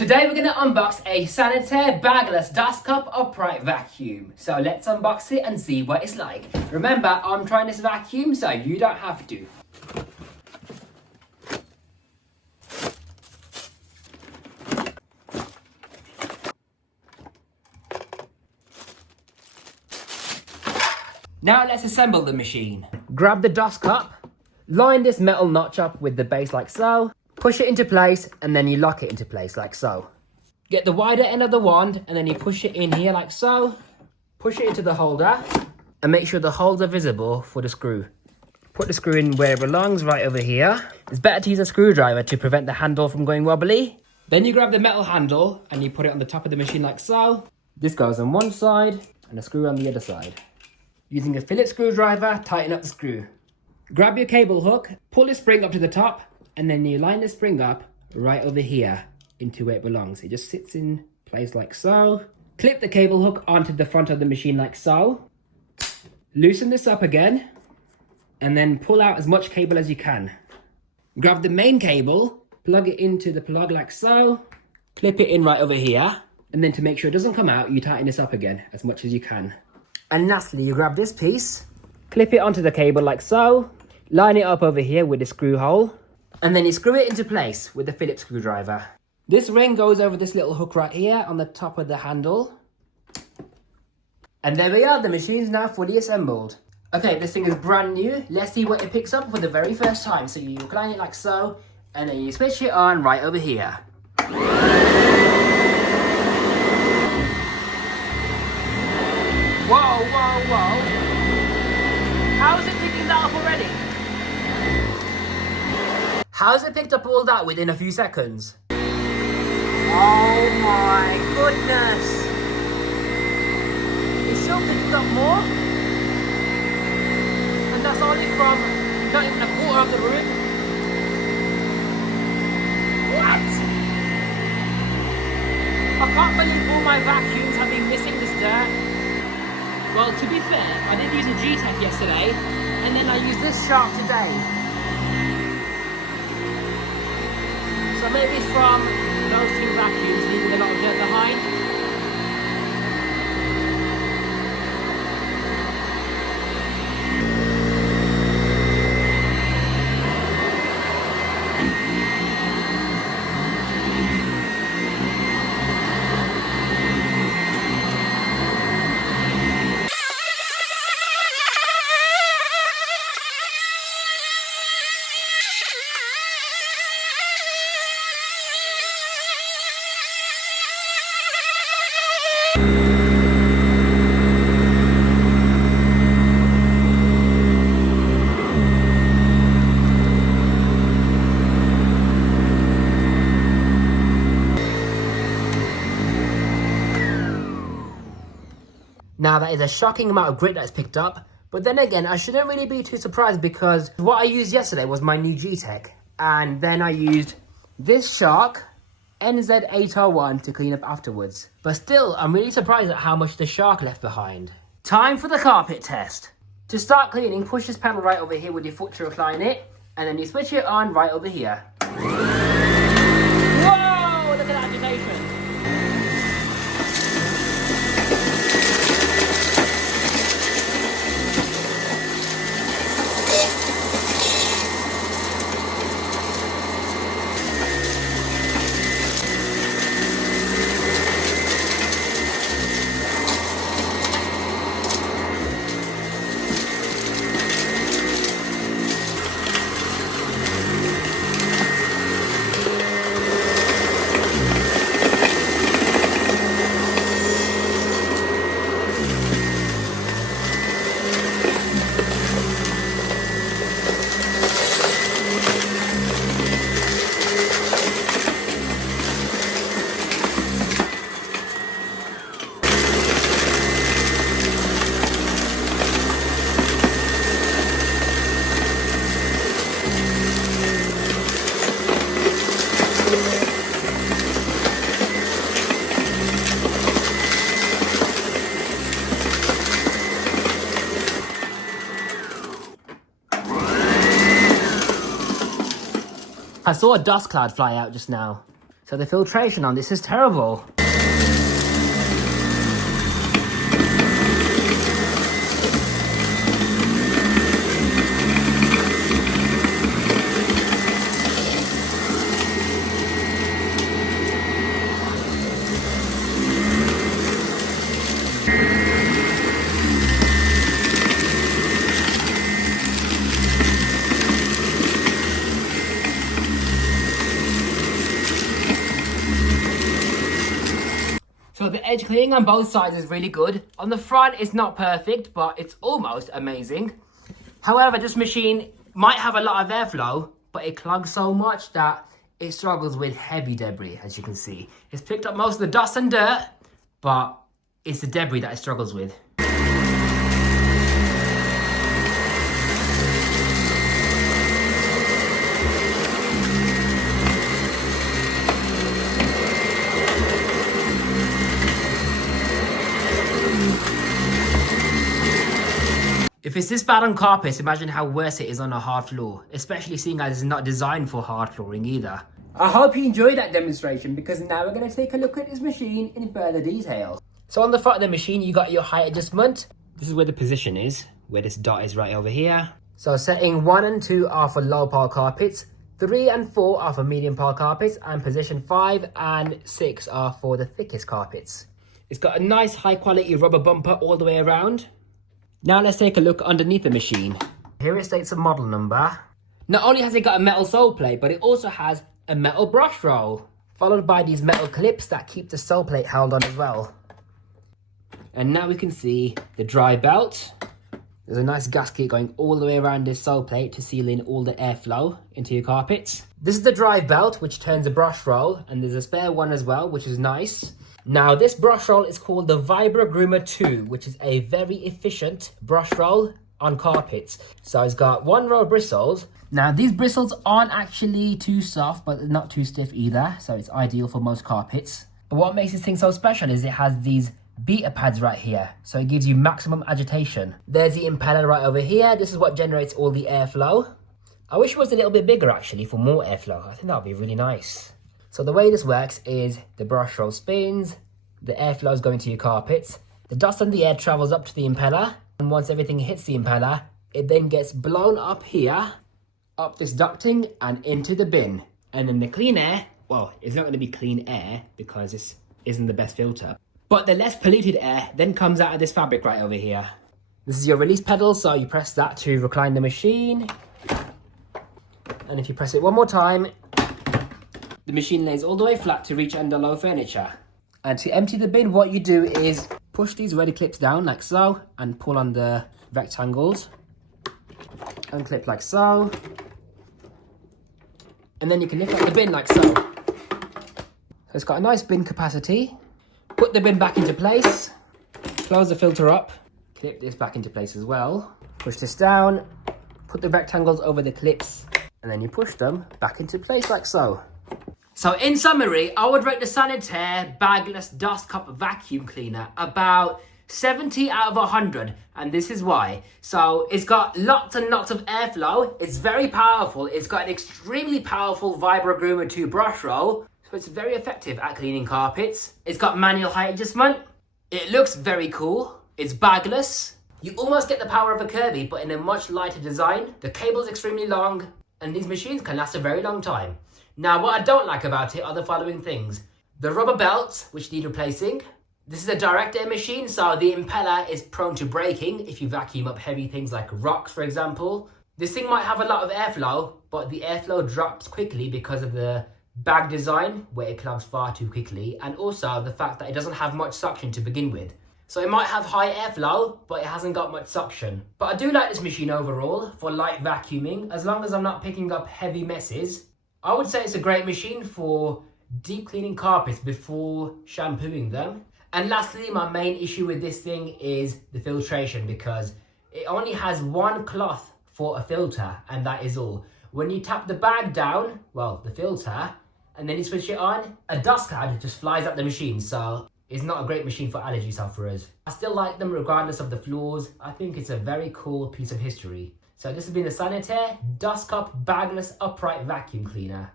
Today we're going to unbox a Sanitaire bagless dust cup upright vacuum. So let's unbox it and see what it's like. Remember, I'm trying this vacuum so you don't have to. Now let's assemble the machine. Grab the dust cup, line this metal notch up with the base like so, push it into place, and then you lock it into place like so. Get the wider end of the wand and then you push it in here like so, push it into the holder, and make sure the holes are visible for the screw. Put the screw in where it belongs, right over here. It's better to use a screwdriver to prevent the handle from going wobbly. Then you grab the metal handle and you put it on the top of the machine like so. This goes on one side and a screw on the other side. Using a Phillips screwdriver, tighten up the screw. Grab your cable hook, pull the spring up to the top, and then you line the spring up right over here into where it belongs. It just sits in place like so. Clip the cable hook onto the front of the machine like so. Loosen this up again, and then pull out as much cable as you can. Grab the main cable, plug it into the plug like so, clip it in right over here, and then to make sure it doesn't come out, you tighten this up again as much as you can. And lastly, you grab this piece, clip it onto the cable like so, line it up over here with the screw hole, and then you screw it into place with the Phillips screwdriver. This ring goes over this little hook right here on the top of the handle. And there we are, the machine's now fully assembled. Okay, this thing is brand new. Let's see what it picks up for the very first time. So you incline it like so, and then you switch it on right over here. Whoa, whoa, whoa. How is it picking that up already? How has it picked up all that within a few seconds? Oh my goodness. It's still picking up more. And that's only from not even a quarter of the room. What? I can't believe all my vacuums have been missing this dirt. Well, to be fair, I did use a G-Tech yesterday, and then I used this sharp today. So maybe it's from those two vacuums leaving a lot of dirt behind. Now that is a shocking amount of grit that's picked up, but then again, I shouldn't really be too surprised because what I used yesterday was my new G-Tech, and then I used this Shark NZ801 to clean up afterwards. But still, I'm really surprised at how much the Shark left behind. Time for the carpet test. To start cleaning, push this panel right over here with your foot to recline it, and then you switch it on right over here. Whoa, look at that agitation. I saw a dust cloud fly out just now. So the filtration on this is terrible. So the edge cleaning on both sides is really good. On the front, it's not perfect, but it's almost amazing. However, this machine might have a lot of airflow, but it clogs so much that it struggles with heavy debris, as you can see. It's picked up most of the dust and dirt, but it's the debris that it struggles with. If it's this bad on carpets, imagine how worse it is on a hard floor, especially seeing as it's not designed for hard flooring either. I hope you enjoyed that demonstration, because now we're going to take a look at this machine in further detail. So on the front of the machine, you got your height adjustment. This is where the position is, where this dot is right over here. So setting 1 and 2 are for low pile carpets, 3 and 4 are for medium pile carpets, and position 5 and 6 are for the thickest carpets. It's got a nice high quality rubber bumper all the way around. Now let's take a look underneath the machine. Here it states a model number. Not only has it got a metal sole plate, but it also has a metal brush roll, followed by these metal clips that keep the sole plate held on as well. And now we can see the dry belt. There's a nice gasket going all the way around this sole plate to seal in all the airflow into your carpets. This is the dry belt, which turns a brush roll, and there's a spare one as well, which is nice. Now this brush roll is called the Vibra Groomer 2, which is a very efficient brush roll on carpets. So it's got 1 row of bristles. Now these bristles aren't actually too soft, but not too stiff either, so it's ideal for most carpets. But what makes this thing so special is it has these beater pads right here, so it gives you maximum agitation. There's the impeller right over here. This is what generates all the airflow. I wish it was a little bit bigger actually for more airflow. I think that would be really nice. So the way this works is the brush roll spins, the airflow is going to your carpets, the dust and the air travels up to the impeller, and once everything hits the impeller, it then gets blown up here, up this ducting and into the bin. And then the clean air, well, it's not going to be clean air because this isn't the best filter, but the less polluted air then comes out of this fabric right over here. This is your release pedal, so you press that to recline the machine. And if you press it one more time, the machine lays all the way flat to reach under low furniture. And to empty the bin, what you do is push these ready clips down like so and pull on the rectangles. Unclip like so. And then you can lift up the bin like so. So it's got a nice bin capacity. Put the bin back into place. Close the filter up. Clip this back into place as well. Push this down. Put the rectangles over the clips. And then you push them back into place like so. So in summary, I would rate the Sanitaire bagless dust cup vacuum cleaner about 70 out of 100, and this is why. So it's got lots and lots of airflow, it's very powerful, it's got an extremely powerful Vibra Groomer 2 brush roll, so it's very effective at cleaning carpets. It's got manual height adjustment, it looks very cool, it's bagless, you almost get the power of a Kirby but in a much lighter design, the cable's extremely long, and these machines can last a very long time. Now, what I don't like about it are the following things. The rubber belts, which need replacing. This is a direct air machine, so the impeller is prone to breaking if you vacuum up heavy things like rocks, for example. This thing might have a lot of airflow, but the airflow drops quickly because of the bag design, where it clogs far too quickly, and also the fact that it doesn't have much suction to begin with. So it might have high airflow, but it hasn't got much suction. But I do like this machine overall for light vacuuming, as long as I'm not picking up heavy messes. I would say it's a great machine for deep cleaning carpets before shampooing them. And lastly, my main issue with this thing is the filtration, because it only has 1 cloth for a filter, and that is all. When you tap the bag down, well, the filter, and then you switch it on, a dust cloud just flies at the machine, so it's not a great machine for allergy sufferers. I still like them regardless of the flaws. I think it's a very cool piece of history. So this has been the Sanitaire Dust Cup Bagless Upright Vacuum Cleaner.